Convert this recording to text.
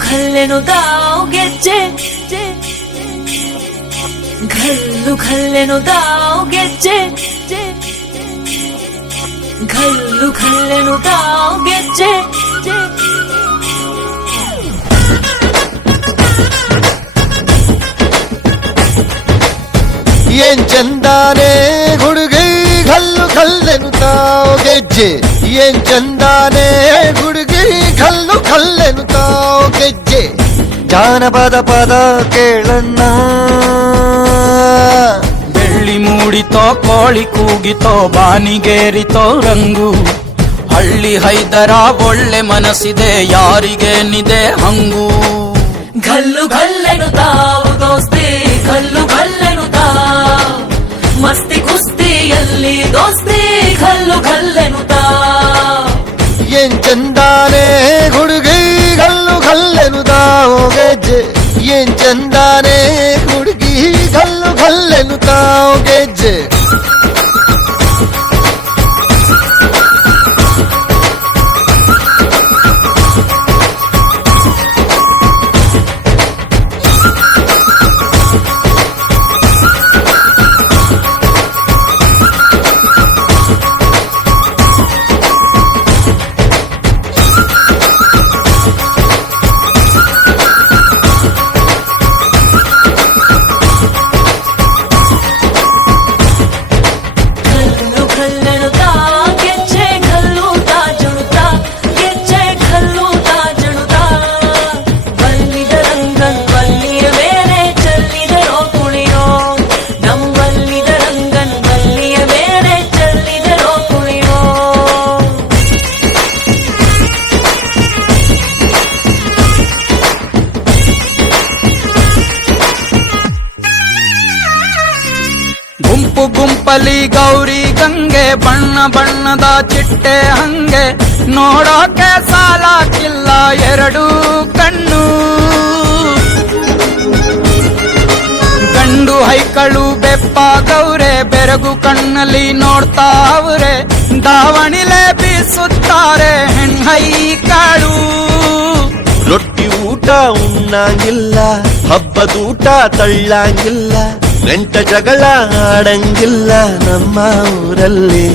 ಖಲ್ಲೆನು ತಾವು ಗೆಜ್ಜೆ ಘಲ್ಲು ಖಲ್ಲೆನು ತಾವು ಗೆಜ್ಜೆ ಘಲ್ಲು ಖಲ್ಲೆನು ತಾವು ಗೆಜ್ಜೆ ಏನ್ ಚಂದಾನೆ ಹುಡುಗಿ ಘಲ್ಲು ಖಲ್ಲೆನು ತಾವು ಗೆಜ್ಜೆ ಏನ್ ಚಂದಾನೆ ಹುಡುಗಿ ಘಲ್ಲು ಖಲ್ಲೆನು ತಾವು ಗೆಜ್ಜೆ ಜಾನಪದ ಪದ ಕೇಳಣ್ಣ ಬೆಳ್ಳಿ ಮೂಡಿತೋ ಕೋಳಿ ಕೂಗಿತೋ ಬಾನಿಗೇರಿತೋ ರಂಗು ಹಳ್ಳಿ ಹೈದರ ಒಳ್ಳೆ ಮನಸ್ಸಿದೆ ಯಾರಿಗೇನಿದೆ ಹಂಗು ಘಲ್ಲು ಘಲ್ಲೆನು ತಾವು ದೋಸ್ತಿ ಘಲ್ಲು ಘಲ್ಲೆನು ತಾವು ಮಸ್ತಿ ಕುಸ್ತಿಯಲ್ಲಿ ದೋಸ್ತಿ ಘಲ್ಲು ಘಲ್ಲೆನು ತಾವು ಏನ್ ಚಂದಾನೆ ಹುಡುಗಿ ಘಲ್ಲು ಘಲ್ಲೆನು ತಾವು ಗೆಜ್ಜೆ ಏನ್ ಚಂದಾನೆ ಹುಡುಗಿ ಘಲ್ಲು ಘಲ್ಲೆನು ತಾವು ಗೆಜ್ಜೆ ಗುಂಪು ಗುಂಪಲಿ ಗೌರಿ ಗಂಗೆ ಬಣ್ಣ ಬಣ್ಣದ ಚಿಟ್ಟೆ ಹಂಗೆ ನೋಡೋಕೆ ಸಾಲಾಕಿಲ್ಲ ಎರಡು ಕಣ್ಣು ಗಂಡು ಹೈಕಳು ಬೆಪ್ಪಾಗವ್ರೆ ಬೆರಗು ಕಣ್ಣಲ್ಲಿ ನೋಡ್ತಾವ್ರೆ ದಾವಣಿಲೆ ಬೀಸುತ್ತಾರೆ ಹೆಣ್ಹೈಕಳು ರೊಟ್ಟಿ ಊಟ ಉಣ್ಣಂಗಿಲ್ಲ ಹಬ್ಬದೂಟ ತಳ್ಳಂಗಿಲ್ಲ ಗಂಟ ಜಗಳ ಆಡಂಗಿಲ್ಲ ನಮ್ಮ ಊರಲ್ಲಿ